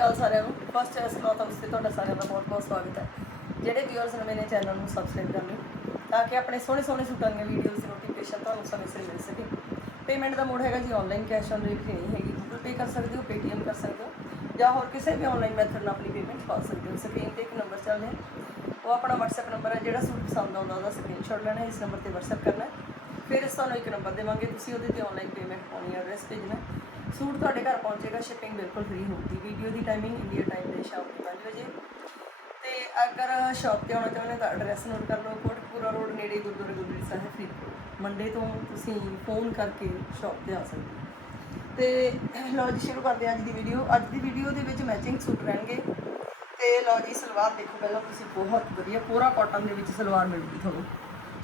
ਅਕਾਲ ਸਾਰਿਆਂ ਨੂੰ। First chess cloth house ਤੇ ਤੁਹਾਡਾ ਸਾਰਿਆਂ ਦਾ ਬਹੁਤ-ਬਹੁਤ ਸਵਾਗਤ ਹੈ। ਜਿਹੜੇ ਵੀਅਰਸ ਨੇ ਮੇਰੇ ਚੈਨਲ ਨੂੰ ਸਬਸਕ੍ਰਾਈਬ ਕਰ ਲਓ ਤਾਂ ਕਿ ਆਪਣੇ ਸੋਹਣੇ-ਸੋਹਣੇ ਸੂਟਾਂ ਦੀਆਂ ਵੀਡੀਓਜ਼ ਦੀ ਨੋਟੀਫਿਕੇਸ਼ਨ ਤੁਹਾਨੂੰ ਸਮੇਂ ਸਿਰ ਮਿਲ ਸਕੇ। ਪੇਮੈਂਟ ਦਾ ਮੋਡ ਹੈਗਾ ਜੀ ਆਨਲਾਈਨ ਕੈਸ਼ ਔਨ ਡਿਲੀਵਰੀ ਨਹੀਂ ਹੈਗੀ। ਗੂਗਲ ਪੇ ਕਰ ਸਕਦੇ ਹੋ ਪੇਟੀਐਮ ਕਰ ਸਕਦੇ ਹੋ, ਜਾਂ ਹੋਰ ਕਿਸੇ ਵੀ ਆਨਲਾਈਨ ਮੈਥਡ ਨਾਲ ਆਪਣੀ ਪੇਮੈਂਟ ਪਾ ਸਕਦੇ ਹੋ। ਸਕਰੀਨ ਤੇ ਇੱਕ ਨੰਬਰ ਚੱਲ ਰਿਹਾ ਉਹ ਆਪਣਾ WhatsApp ਨੰਬਰ ਹੈ, ਜਿਹੜਾ ਸੂਟ ਪਸੰਦ ਆਉਂਦਾ ਉਹਦਾ ਸਕਰੀਨਸ਼ਾਟ ਲੈਣਾ ਇਸ ਨੰਬਰ ਤੇ WhatsApp ਕਰਨਾ ਫਿਰ ਅਸੀਂ ਤੁਹਾਨੂੰ ਇੱਕ ਨੰਬਰ ਦੇਵਾਂਗੇ। ਤੁਸੀਂ ਉਹਦੇ ਤੇ ਆਨਲਾਈਨ ਪੇਮੈਂਟ ਪਾਉਣੀ ਹੈ ਐਡਰੈਸ ਭੇਜਣਾ ਸੂਟ ਤੁਹਾਡੇ ਘਰ ਪਹੁੰਚੇਗਾ ਸ਼ਿਪਿੰਗ ਬਿਲਕੁਲ ਫ੍ਰੀ ਹੋਊਗੀ। ਵੀਡੀਓ ਦੀ ਟਾਈਮਿੰਗ ਇੰਡੀਆ ਟਾਈਮ ਦੇ ਸ਼ਾਮ ਦੇ 5 ਵਜੇ। ਤੇ ਅਗਰ ਸ਼ਾਪ ਤੇ ਆਉਣਾ ਚਾਹੁੰਦੇ ਹੋ ਤਾਂ ਐਡਰੈਸ ਨੋਟ ਕਰ ਲਓ ਕੋਟਪੂਰਾ ਰੋਡ ਨੇੜੇ ਗੁਰਦੁਆਰਾ ਗੁਰਦੁਆਰਾ ਸਾਹਿਬ ਫਰੀਦਕੋਟ। ਮੰਡੇ ਤੋਂ ਤੁਸੀਂ ਫੋਨ ਕਰਕੇ ਸ਼ਾਪ ਤੇ ਆ ਸਕਦੇ ਹੋ। ਤੇ ਲਓ ਜੀ, ਸ਼ੁਰੂ ਕਰਦੇ ਹਾਂ ਅੱਜ ਦੀ ਵੀਡੀਓ ਅੱਜ ਦੀ ਵੀਡੀਓ ਦੇ ਵਿੱਚ ਮੈਚਿੰਗ ਸੂਟ ਰਹਿਣਗੇ। ਤੇ ਲਓ ਜੀ, ਸਲਵਾਰ ਦੇਖੋ ਪਹਿਲਾਂ ਤੁਸੀਂ, ਬਹੁਤ ਵਧੀਆ, ਪੂਰਾ ਕਾਟਨ ਦੇ ਵਿੱਚ ਸਲਵਾਰ ਮਿਲੂਗੀ ਤੁਹਾਨੂੰ।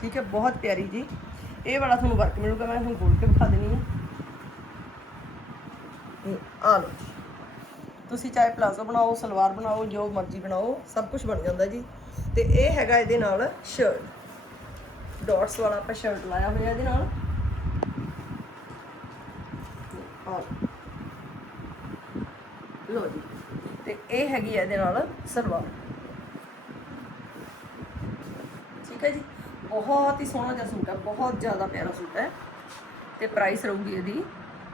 ਠੀਕ ਹੈ, ਬਹੁਤ ਪਿਆਰੀ ਜੀ। ਇਹ ਵਾਲਾ ਤੁਹਾਨੂੰ ਵਰਕ ਮਿਲੂਗਾ, ਮੈਂ ਤੁਹਾਨੂੰ ਖੋਲ ਕੇ ਵਿਖਾ ਦੇਣੀ ਹੈ। ਆ ਲਓ ਜੀ। ਤੁਸੀਂ ਚਾਹੇ ਪਲਾਜ਼ੋ ਬਣਾਓ, ਸਲਵਾਰ ਬਣਾਓ, ਜੋ ਮਰਜ਼ੀ ਬਣਾਓ, ਸਭ ਕੁਝ ਬਣ ਜਾਂਦਾ ਜੀ। ਤੇ ਇਹ ਹੈਗਾ ਇਹਦੇ ਨਾਲ ਸ਼ਰਟ ਡਾਟਸ ਵਾਲਾ ਆਪਾਂ ਸ਼ਰਟ ਲਾਇਆ ਹੋਇਆ ਇਹਦੇ ਨਾਲ। ਆਹ ਜੀ। ਤੇ ਇਹ ਹੈਗੀ ਹੈ ਇਹਦੇ ਨਾਲ ਸਲਵਾਰ। ਠੀਕ ਹੈ ਜੀ? ਬਹੁਤ ਹੀ ਸੋਹਣਾ ਜਿਹਾ ਸੂਟ ਹੈ, ਬਹੁਤ ਜ਼ਿਆਦਾ ਪਿਆਰਾ ਸੂਟ ਹੈ। ਤੇ ਪ੍ਰਾਈਸ ਰਹੂਗੀ ਇਹਦੀ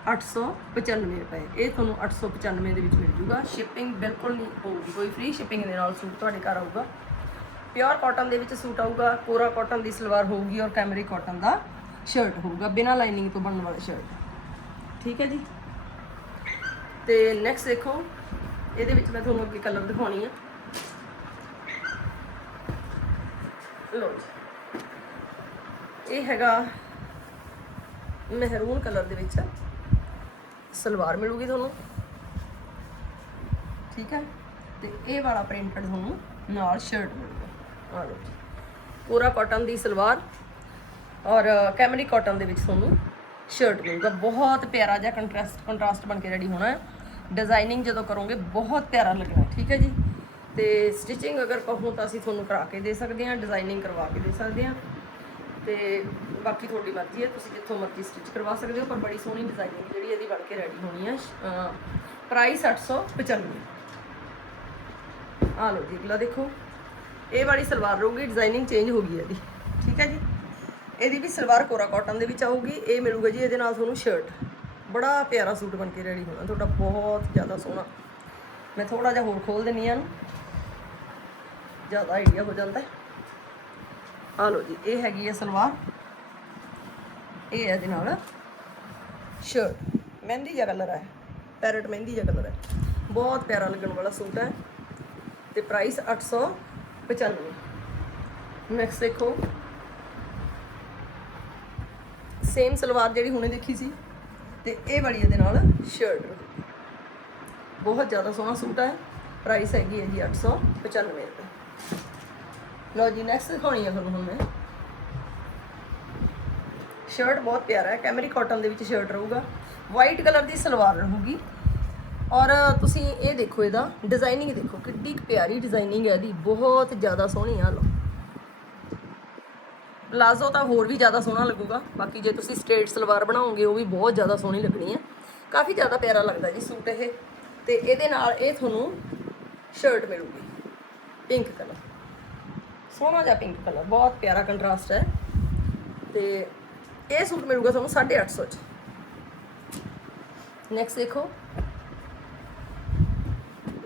895 ਰੁਪਏ। ਇਹ ਤੁਹਾਨੂੰ 895 ਦੇ ਵਿੱਚ ਮਿਲ ਜੂਗਾ। ਸ਼ਿਪਿੰਗ ਬਿਲਕੁਲ ਨਹੀਂ ਹੋਊਗੀ ਕੋਈ ਫ੍ਰੀ ਸ਼ਿਪਿੰਗ ਦੇ ਨਾਲ ਸੂਟ ਤੁਹਾਡੇ ਘਰ ਆਊਗਾ। ਪਿਓਰ ਕਾਟਨ ਦੇ ਵਿੱਚ ਸੂਟ ਆਊਗਾ। ਕੋਰਾ ਕਾਟਨ ਦੀ ਸਲਵਾਰ ਹੋਊਗੀ ਔਰ ਕੈਮਰੀ ਕਾਟਨ ਦਾ ਸ਼ਰਟ ਹੋਊਗਾ। ਬਿਨਾਂ ਲਾਈਨਿੰਗ ਤੋਂ ਬਣਨ ਵਾਲਾ ਸ਼ਰਟ ਠੀਕ ਹੈ ਜੀ? ਤੇ ਨੈਕਸਟ ਦੇਖੋ। ਇਹਦੇ ਵਿੱਚ ਮੈਂ ਤੁਹਾਨੂੰ ਅੱਗੇ ਕਲਰ ਦਿਖਾਉਣੀ ਆ। ਲੋ ਜੀ। ਇਹ ਹੈਗਾ ਮਹਿਰੂਨ ਕਲਰ ਦੇ ਵਿੱਚ। ਸਲਵਾਰ ਮਿਲੂਗੀ ਤੁਹਾਨੂੰ। ਠੀਕ ਹੈ? ਤੇ ਇਹ ਵਾਲਾ ਪ੍ਰਿੰਟਡ ਤੁਹਾਨੂੰ ਨਾਲ ਸ਼ਰਟ ਮਿਲੂਗਾ। ਆ ਲਓ ਪੂਰਾ ਕਾਟਨ ਦੀ ਸਲਵਾਰ ਔਰ ਕੈਮਰੀ ਕਾਟਨ ਦੇ ਵਿੱਚ ਤੁਹਾਨੂੰ ਸ਼ਰਟ ਮਿਲੂਗਾ। ਬਹੁਤ ਪਿਆਰਾ ਜਿਹਾ ਕੰਟਰਾਸਟ ਕੰਟਰਾਸਟ ਬਣ ਕੇ ਰੈਡੀ ਹੋਣਾ ਹੈ। ਡਿਜ਼ਾਈਨਿੰਗ ਜਦੋਂ ਕਰੋਗੇ ਬਹੁਤ ਪਿਆਰਾ ਲੱਗਣਾ ਠੀਕ ਹੈ ਜੀ? ਤੇ ਸਟਿਚਿੰਗ ਅਗਰ ਕਹੋ ਤਾਂ ਅਸੀਂ ਤੁਹਾਨੂੰ ਕਰਾ ਕੇ ਦੇ ਸਕਦੇ ਹਾਂ ਡਿਜ਼ਾਈਨਿੰਗ ਕਰਵਾ ਕੇ ਦੇ ਸਕਦੇ ਹਾਂ। ਤੇ ਬਾਕੀ ਤੁਹਾਡੀ ਮਰਜ਼ੀ ਹੈ, ਤੁਸੀਂ ਜਿੱਥੋਂ ਮਰਜ਼ੀ ਸਟਿਚ ਕਰਵਾ ਸਕਦੇ ਹੋ, ਪਰ ਬੜੀ ਸੋਹਣੀ ਡਿਜ਼ਾਈਨਿੰਗ ਜਿਹੜੀ ਇਹਦੀ ਬਣ ਕੇ ਰੈਡੀ ਹੋਣੀ ਹੈ ਪ੍ਰਾਈਸ 895 ਆ ਲਓ ਜੀ, ਅਗਲਾ ਦੇਖੋ। ਇਹ ਵਾਲੀ ਸਲਵਾਰ ਰਹੂਗੀ ਡਿਜ਼ਾਈਨਿੰਗ ਚੇਂਜ ਹੋ ਗਈ ਇਹਦੀ। ਠੀਕ ਹੈ ਜੀ? ਇਹਦੀ ਵੀ ਸਲਵਾਰ ਕੋਰਾ ਕਾਟਨ ਦੇ ਵਿੱਚ ਆਊਗੀ, ਇਹ ਮਿਲੂਗਾ ਜੀ ਇਹਦੇ ਨਾਲ ਤੁਹਾਨੂੰ ਸ਼ਰਟ ਬੜਾ ਪਿਆਰਾ ਸੂਟ ਬਣ ਕੇ ਰੈਡੀ ਹੋਣਾ, ਤੁਹਾਡਾ ਬਹੁਤ ਜ਼ਿਆਦਾ ਸੋਹਣਾ। ਮੈਂ ਥੋੜਾ ਜਿਹਾ ਹੋਰ ਖੋਲ ਦਿੰਨੀ ਆ ਇਹਨੂੰ। ਜ਼ਿਆਦਾ ਆਈਡੀਆ ਹੋ ਜਾਂਦਾ ਹੈ। ਆ ਲਓ ਜੀ, ਇਹ ਹੈਗੀ ਹੈ ਸਲਵਾਰ। ਇਹ ਹੈ ਇਹਦੇ ਨਾਲ ਸ਼ਰਟ ਮਹਿੰਦੀ ਜਿਹਾ ਕਲਰ ਹੈ ਪੈਰਟ ਮਹਿੰਦੀ ਜਿਹਾ ਕਲਰ ਹੈ ਬਹੁਤ ਪਿਆਰਾ ਲੱਗਣ ਵਾਲਾ ਸੂਟ ਹੈ ਤੇ ਪ੍ਰਾਈਸ 895 ਨੈਕਸਟ ਦੇਖੋ। ਸੇਮ ਸਲਵਾਰ ਜਿਹੜੀ ਹੁਣੇ ਦੇਖੀ ਸੀ। ਤੇ ਇਹ ਵਾਲੀ ਇਹਦੇ ਨਾਲ ਸ਼ਰਟ ਬਹੁਤ ਜ਼ਿਆਦਾ ਸੋਹਣਾ ਸੂਟ ਹੈ ਪ੍ਰਾਈਸ ਹੈਗੀ ਹੈ ਜੀ 895 ਰੁਪਏ। ਲਓ ਜੀ ਨੈਕਸਟ ਦਿਖਾਉਣੀ ਹੈ ਤੁਹਾਨੂੰ ਹੁਣ। ਮੈਂ ਸ਼ਰਟ ਬਹੁਤ ਪਿਆਰਾ ਹੈ ਕੈਮਰੀ ਕਾਟਨ ਦੇ ਵਿੱਚ ਸ਼ਰਟ ਰਹੂਗਾ। ਵਾਈਟ ਕਲਰ ਦੀ ਸਲਵਾਰ ਰਹੂਗੀ। ਔਰ ਤੁਸੀਂ ਇਹ ਦੇਖੋ ਇਹਦਾ ਡਿਜ਼ਾਈਨਿੰਗ ਦੇਖੋ, ਕਿੱਡੀ ਪਿਆਰੀ ਡਿਜ਼ਾਈਨਿੰਗ ਹੈ ਇਹਦੀ, ਬਹੁਤ ਜ਼ਿਆਦਾ ਸੋਹਣੀ ਆ, ਲਓ। ਪਲਾਜ਼ੋ ਤਾਂ ਹੋਰ ਵੀ ਜ਼ਿਆਦਾ ਸੋਹਣਾ ਲੱਗੂਗਾ, ਬਾਕੀ ਜੇ ਤੁਸੀਂ ਸਟ੍ਰੇਟ ਸਲਵਾਰ ਬਣਾਓਗੇ, ਉਹ ਵੀ ਬਹੁਤ ਜ਼ਿਆਦਾ ਸੋਹਣੀ ਲੱਗਣੀ ਹੈ। ਕਾਫੀ ਜ਼ਿਆਦਾ ਪਿਆਰਾ ਲੱਗਦਾ ਜੀ ਸੂਟ ਇਹ। ਤੇ ਇਹਦੇ ਨਾਲ ਇਹ ਤੁਹਾਨੂੰ ਸ਼ਰਟ ਮਿਲੂਗੀ ਪਿੰਕ ਕਲਰ ਸੋਹਣਾ ਜਿਹਾ ਪਿੰਕ ਕਲਰ ਬਹੁਤ ਪਿਆਰਾ ਕੰਟਰਾਸਟ ਹੈ। ਤੇ ਇਹ ਸੂਟ ਮਿਲੂਗਾ ਤੁਹਾਨੂੰ 850 ਚ। ਨੈਕਸਟ ਦੇਖੋ।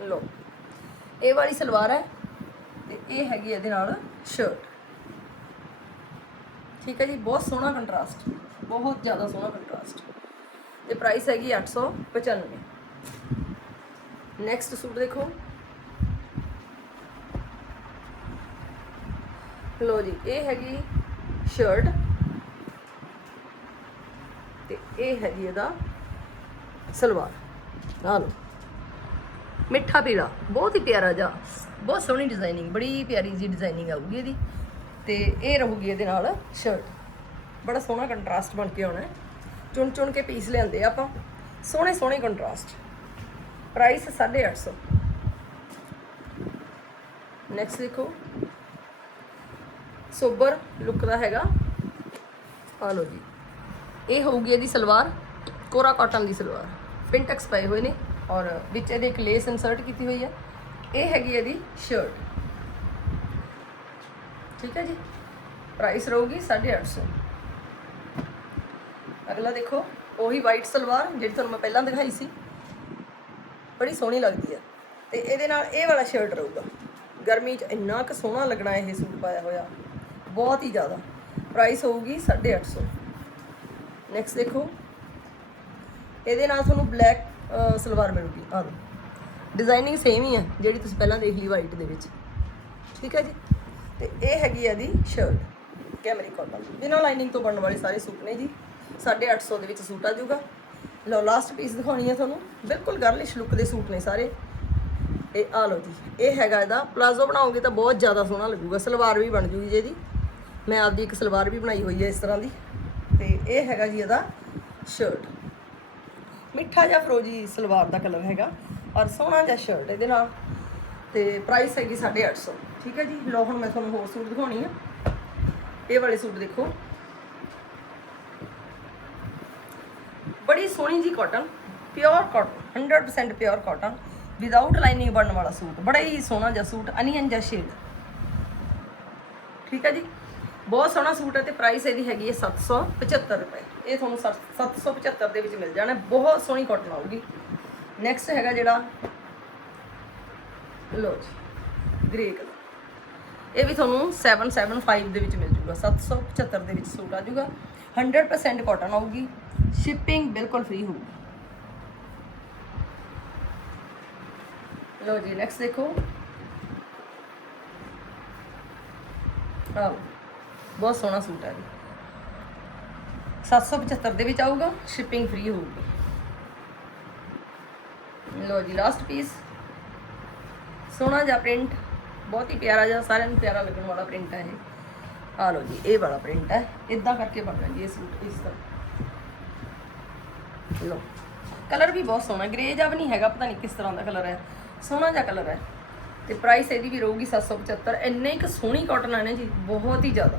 ਲੋ ਇਹ ਵਾਲੀ ਸਲਵਾਰ ਹੈ ਤੇ ਇਹ ਹੈਗੀ ਇਹਦੇ ਨਾਲ ਸ਼ਰਟ ਠੀਕ ਹੈ ਜੀ, ਬਹੁਤ ਸੋਹਣਾ ਕੰਟਰਾਸਟ ਬਹੁਤ ਜ਼ਿਆਦਾ ਸੋਹਣਾ ਕੰਟਰਾਸਟ ਤੇ ਪ੍ਰਾਈਸ ਹੈਗੀ 895 ਨੈਕਸਟ ਸੂਟ ਦੇਖੋ। ਲੋ ਜੀ, ਇਹ ਹੈਗੀ ਸ਼ਰਟ ਤੇ ਇਹ ਹੈਗੀ ਇਹਦਾ ਸਲਵਾਰ। ਆ ਲੋ ਮਿੱਠਾ ਪੀਲਾ, ਬਹੁਤ ਹੀ ਪਿਆਰਾ ਜਿਹਾ, ਬਹੁਤ ਸੋਹਣੀ ਡਿਜ਼ਾਈਨਿੰਗ ਬੜੀ ਪਿਆਰੀ ਜੀ ਡਿਜ਼ਾਈਨਿੰਗ ਆਊਗੀ ਇਹਦੀ। ਤੇ ਇਹ ਰਹੂਗੀ ਇਹਦੇ ਨਾਲ ਸ਼ਰਟ ਬੜਾ ਸੋਹਣਾ ਕੰਟਰਾਸਟ ਬਣ ਕੇ ਆਉਣਾ ਚੁਣ ਚੁਣ ਕੇ ਪੀਸ ਲਿਆਂਦੇ ਆਪਾਂ। ਸੋਹਣੇ ਸੋਹਣੇ ਕੰਟਰਾਸਟ ਪ੍ਰਾਈਸ 850 ਨੈਕਸਟ ਦੇਖੋ। ਸੋਬਰ ਲੁੱਕ ਦਾ ਹੈਗਾ। ਆ ਲਓ ਜੀ। ਇਹ ਹੋਊਗੀ ਇਹਦੀ ਸਲਵਾਰ, ਕੋਰਾ ਕਾਟਨ ਦੀ ਸਲਵਾਰ। ਪਿੰਟੈਕਸ ਪਏ ਹੋਏ ਨੇ ਔਰ ਵਿੱਚ ਇਹਦੇ ਇੱਕ ਲੇਸ ਇਨਸਰਟ ਕੀਤੀ ਹੋਈ ਹੈ। ਇਹ ਹੈਗੀ ਇਹਦੀ ਸ਼ਰਟ ਠੀਕ ਹੈ ਜੀ? ਪ੍ਰਾਈਸ ਰਹੂਗੀ 850 ਅਗਲਾ ਦੇਖੋ, ਉਹੀ ਵਾਈਟ ਸਲਵਾਰ ਜਿਹੜੀ ਤੁਹਾਨੂੰ ਮੈਂ ਪਹਿਲਾਂ ਦਿਖਾਈ ਸੀ। ਬੜੀ ਸੋਹਣੀ ਲੱਗਦੀ ਹੈ। ਤੇ ਇਹਦੇ ਨਾਲ ਇਹ ਵਾਲਾ ਸ਼ਰਟ ਰਹੂਗਾ। ਗਰਮੀ 'ਚ ਇੰਨਾ ਕੁ ਸੋਹਣਾ ਲੱਗਣਾ ਇਹ ਸੂਟ ਪਾਇਆ ਹੋਇਆ। ਬਹੁਤ ਹੀ ਜ਼ਿਆਦਾ। ਪ੍ਰਾਈਸ ਹੋਊਗੀ 850 ਨੈਕਸਟ ਦੇਖੋ। ਇਹਦੇ ਨਾਲ ਤੁਹਾਨੂੰ ਬਲੈਕ ਸਲਵਾਰ ਮਿਲੂਗੀ। ਆਹ ਡਿਜ਼ਾਈਨਿੰਗ ਸੇਮ ਹੀ ਹੈ ਜਿਹੜੀ ਤੁਸੀਂ ਪਹਿਲਾਂ ਦੇਖ ਲਈ ਵਾਈਟ ਦੇ ਵਿੱਚ। ਠੀਕ ਹੈ ਜੀ? ਤੇ ਇਹ ਹੈਗੀ ਹੈ ਦੀ ਸ਼ਰਟ ਕੈਮਰੀ ਕਾਟਨ ਬਿਨਾਂ ਲਾਈਨਿੰਗ ਤੋਂ ਬਣਨ ਵਾਲੇ ਸਾਰੇ ਸੂਟ ਨੇ ਜੀ। 850 ਦੇ ਵਿੱਚ ਸੂਟ ਆ ਜਾਊਗਾ। ਲਓ ਲਾਸਟ ਪੀਸ ਦਿਖਾਉਣੀ ਹੈ ਤੁਹਾਨੂੰ। ਬਿਲਕੁਲ ਗਰਲਿਸ਼ ਲੁੱਕ ਦੇ ਸੂਟ ਨੇ ਸਾਰੇ। ਇਹ ਆ ਲਓ ਜੀ। ਇਹ ਹੈਗਾ ਇਹਦਾ। ਪਲਾਜ਼ੋ ਬਣਾਓਗੇ ਤਾਂ ਬਹੁਤ ਜ਼ਿਆਦਾ ਸੋਹਣਾ ਲੱਗੂਗਾ। ਸਲਵਾਰ ਵੀ ਬਣ ਜੂਗੀ ਜੀ ਇਹਦੀ। ਮੈਂ ਆਪਦੀ ਇੱਕ ਸਲਵਾਰ ਵੀ ਬਣਾਈ ਹੋਈ ਹੈ ਇਸ ਤਰ੍ਹਾਂ ਦੀ। ਤੇ ਇਹ ਹੈਗਾ ਜੀ ਇਹਦਾ ਸ਼ਰਟ ਮਿੱਠਾ ਜਿਹਾ ਫਰੋਜੀ ਸਲਵਾਰ ਦਾ ਕਲਰ ਹੈਗਾ ਔਰ ਸੋਹਣਾ ਜਿਹਾ ਸ਼ਰਟ ਇਹਦੇ ਨਾਲ। ਤੇ ਪ੍ਰਾਈਸ ਹੈਗੀ 850 ਠੀਕ ਹੈ ਜੀ? ਲਓ ਹੁਣ ਮੈਂ ਤੁਹਾਨੂੰ ਹੋਰ ਸੂਟ ਦਿਖਾਉਣੀ ਆ। ਇਹ ਵਾਲੇ ਸੂਟ ਦੇਖੋ। ਬੜੀ ਸੋਹਣੀ ਜੀ cotton pure cotton 100% pure cotton without lining ਬਣਨ ਵਾਲਾ ਸੂਟ। ਬੜਾ ਹੀ ਸੋਹਣਾ ਜਿਹਾ ਸੂਟ ਅਨੀਅਨ ਜਿਹਾ ਸ਼ੇਡ ਠੀਕ ਹੈ ਜੀ? ਬਹੁਤ ਸੋਹਣਾ ਸੂਟ ਹੈ ਤੇ ਪ੍ਰਾਈਸ ਇਹਦੀ ਹੈਗੀ ਹੈ 775 ਰੁਪਏ। ਇਹ ਤੁਹਾਨੂੰ ਸੱਤ- 775 ਦੇ ਵਿੱਚ ਮਿਲ ਜਾਣਾ, ਬਹੁਤ ਸੋਹਣੀ ਕਾਟਨ ਆਊਗੀ। ਨੈਕਸਟ ਹੈਗਾ ਜਿਹੜਾ ਲੋ ਜੀ ਗ੍ਰੇ ਕਲਰ ਇਹ ਵੀ ਤੁਹਾਨੂੰ 775 ਦੇ ਵਿੱਚ ਮਿਲ ਜੂਗਾ 775 ਦੇ ਵਿੱਚ ਸੂਟ ਆ ਜੂਗਾ। 100% ਕਾਟਨ ਆਊਗੀ ਸ਼ਿਪਿੰਗ ਬਿਲਕੁਲ ਫ੍ਰੀ ਹੋਊਗੀ। ਲੋ ਜੀ ਨੈਕਸਟ ਦੇਖੋ। ਆਹ ਬਹੁਤ ਸੋਹਣਾ ਸੂਟ ਹੈ ਜੀ। 775 ਦੇ ਵਿੱਚ ਆਊਗਾ ਸ਼ਿਪਿੰਗ ਫ੍ਰੀ ਹੋਊਗੀ। ਲੋ ਜੀ ਲਾਸਟ ਪੀਸ ਸੋਹਣਾ ਜਿਹਾ ਪ੍ਰਿੰਟ ਬਹੁਤ ਹੀ ਪਿਆਰਾ ਜਿਹਾ, ਸਾਰਿਆਂ ਨੂੰ ਪਿਆਰਾ ਲੱਗਣ ਵਾਲਾ ਪ੍ਰਿੰਟ ਹੈ ਇਹ। ਆ ਲੋ ਜੀ, ਇਹ ਵਾਲਾ ਪ੍ਰਿੰਟ ਹੈ ਇਦਾਂ ਕਰਕੇ ਬਣਨਾ ਜੀ ਇਹ ਸੂਟ, ਇਸ ਤਰ੍ਹਾਂ ਲੋ ਕਲਰ ਵੀ ਬਹੁਤ ਸੋਹਣਾ ਗ੍ਰੇ ਜਿਹਾ ਵੀ ਨਹੀਂ ਹੈਗਾ, ਪਤਾ ਨਹੀਂ ਕਿਸ ਤਰ੍ਹਾਂ ਦਾ ਕਲਰ ਹੈ। ਸੋਹਣਾ ਜਿਹਾ ਕਲਰ ਹੈ। ਤੇ ਪ੍ਰਾਈਸ ਇਹਦੀ ਵੀ ਰਹੂਗੀ 775 ਇੰਨੇ ਇੱਕ ਸੋਹਣੀ ਕਾਟਨ ਹੈ ਨਾ ਜੀ, ਬਹੁਤ ਹੀ ਜ਼ਿਆਦਾ।